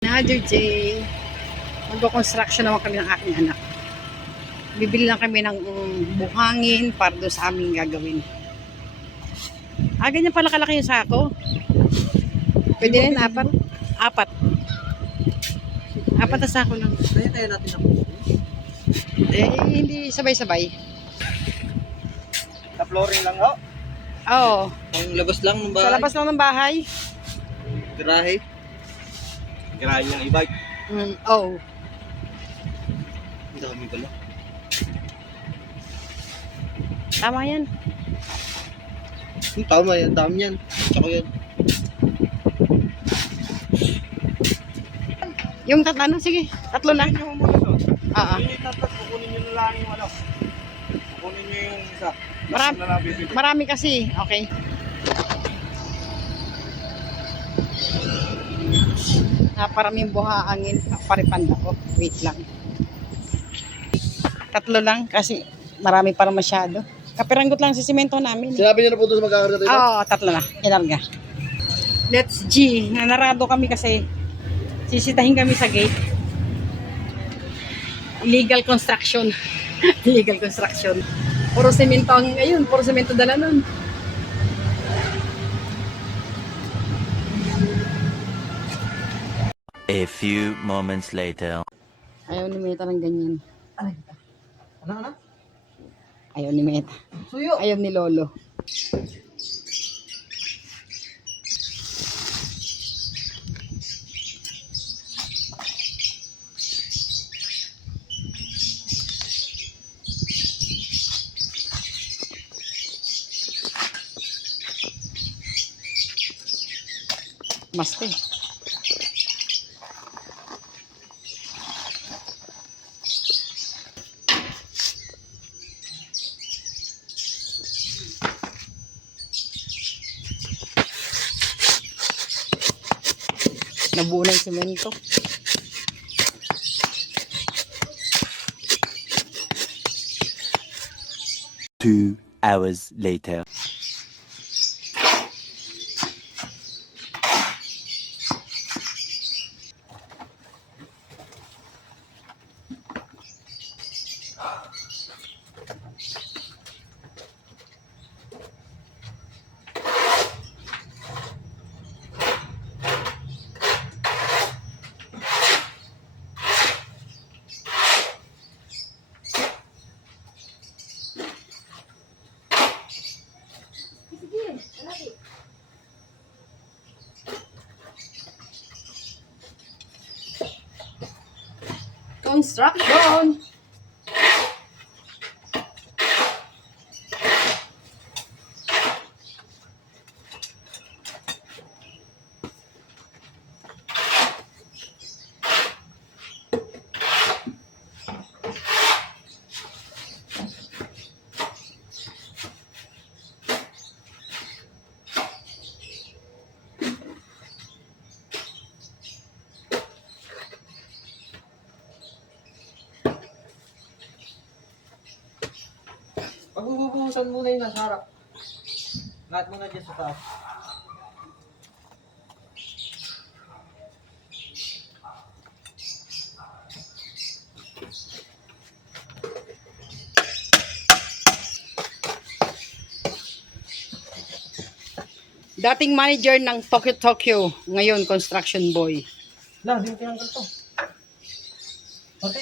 Another day, mag-construction naman kami ng aking anak. Bibili lang kami ng buhangin para doon sa aming gagawin. Ganyan pala kalaki yung sako. Pwede na yun, apat. Apat na sako lang. Kaya natin ako. Hindi sabay-sabay. Sa flooring lang ho? Oo. Ang labas lang ng bahay? Sa labas lang ng bahay. Garahe? Garahe niyang e-bike? Oo. Ang dami pala. Tama yan. Tama yan, dami yan. Tsaka yan. Yung tatlo, sige. Tatlo na. Kukunin niyo muna to. Oo. Yung tatlo, kukunin niyo na lang yung ano. Kukunin niyo yung isa. Marami, Na lang bibili. marami kasi. Okay. Naparaming buhangin. Paripanda ko. Wait lang. Tatlo lang kasi marami para masyado. Kapiranggot lang sa simento namin. Sinabi niyo na po doon sa magkakaroon dito? Oo, tatlo na. Inarga. Let's G. Nanarado kami kasi sisitahin kami sa gate. Illegal construction. Illegal construction. Puro semento ang ngayon. Puro semento dala nun. A few moments later. Ayaw ni Meta ng ganyan. Ano? Ayaw ni Meta. Suyo! Ayaw ni Lolo. Maste. Nabuo na yung semento. Two hours later. Construction! Pagbubuhusan muna yung nasa harap. Lahat muna dyan sa taas. Dating manager ng Tokyo, ngayon construction boy. Lang, di mo tinanggal to. Pati